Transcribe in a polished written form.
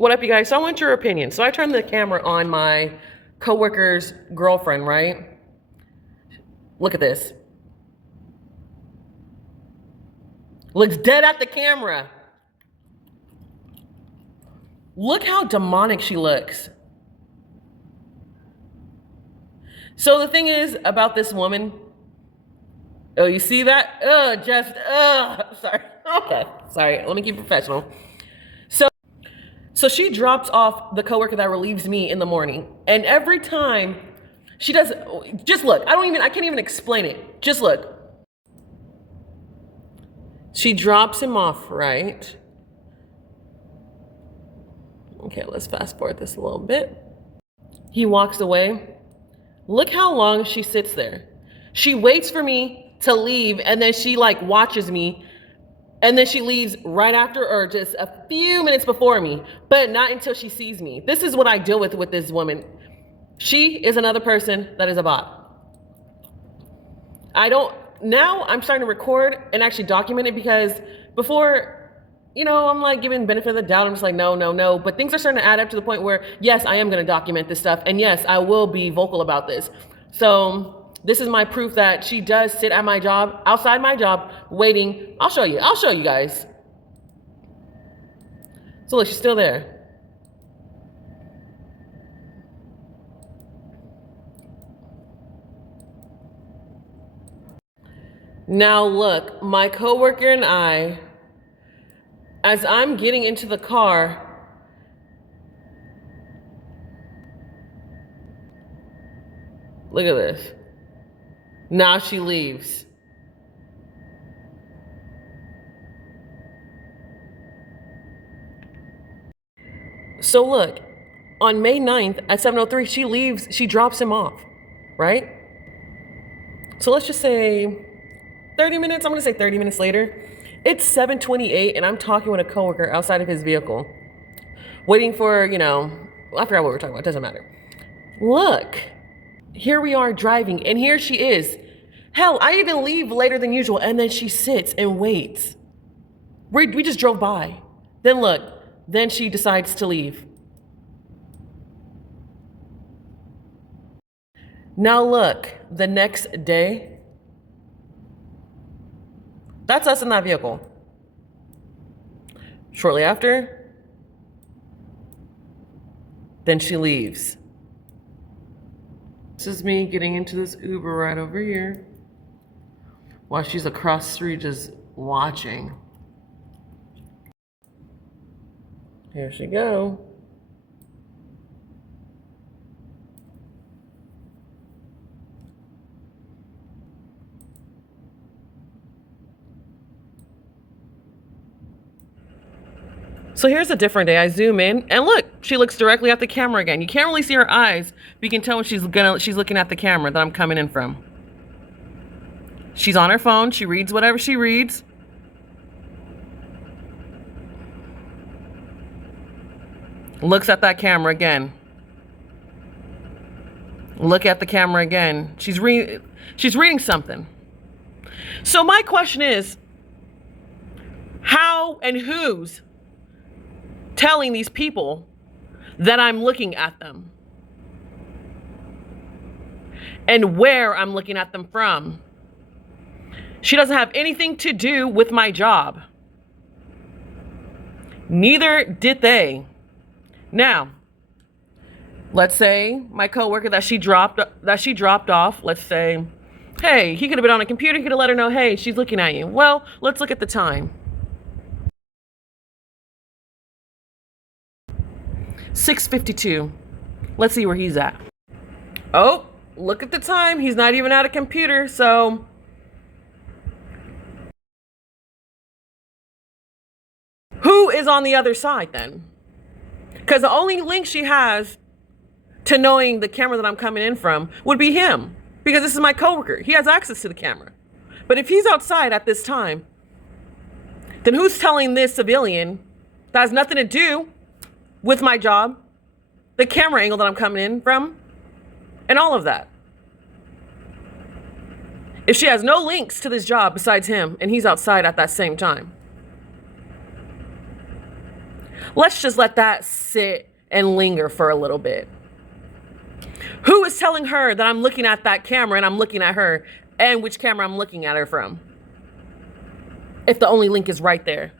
What up, you guys? So I want your opinion. So I turned the camera on my coworker's girlfriend, right? Look at this. Looks dead at the camera. Look how demonic she looks. So the thing is about this woman. Oh, you see that? Sorry. Okay, sorry. Let me keep it professional. So she drops off the coworker that relieves me in the morning. And every time she does, just look, I can't even explain it. Just look. She drops him off, right? Okay, let's fast forward this a little bit. He walks away. Look how long she sits there. She waits for me to leave, and then she like watches me, and then she leaves right after or just a few minutes before me, but not until she sees me. This is what I deal with this woman. She is another person that is a bot. Now I'm starting to record and actually document it, because before, I'm like giving benefit of the doubt. I'm just like, no. But things are starting to add up to the point where, yes, I am going to document this stuff. And yes, I will be vocal about this. So this is my proof that she does sit at my job, outside my job, waiting. I'll show you guys. So look, she's still there. Now look, my coworker and I, as I'm getting into the car, look at this. Now she leaves. So look, on May 9th at 7:03, she leaves, she drops him off, right? So let's just say 30 minutes, I'm gonna say 30 minutes later. It's 7:28 and I'm talking with a coworker outside of his vehicle, waiting for, I forgot what we were talking about, it doesn't matter. Look, here we are driving and here she is. Hell, I even leave later than usual and then she sits and waits. We just drove by. Then look, then she decides to leave. Now look, the next day, that's us in that vehicle. Shortly after, then she leaves. This is me getting into this Uber right over here, while she's across the street just watching. Here she go. So here's a different day. I zoom in and look, she looks directly at the camera again. You can't really see her eyes, but you can tell when she's looking at the camera that I'm coming in from. She's on her phone. She reads whatever she reads. Looks at that camera again. Look at the camera again. She's reading something. So my question is, how and who's telling these people that I'm looking at them? And where I'm looking at them from? She doesn't have anything to do with my job. Neither did they. Now, let's say my coworker that she dropped off, let's say, hey, he could have been on a computer, he could have let her know, hey, she's looking at you. Well, let's look at the time. 6:52. Let's see where he's at. Oh, look at the time. He's not even at a computer, so who is on the other side then? Because the only link she has to knowing the camera that I'm coming in from would be him, because this is my coworker. He has access to the camera. But if he's outside at this time, then who's telling this civilian that has nothing to do with my job, the camera angle that I'm coming in from, and all of that? If she has no links to this job besides him and he's outside at that same time. Let's just let that sit and linger for a little bit. Who is telling her that I'm looking at that camera and I'm looking at her, and which camera I'm looking at her from, if the only link is right there?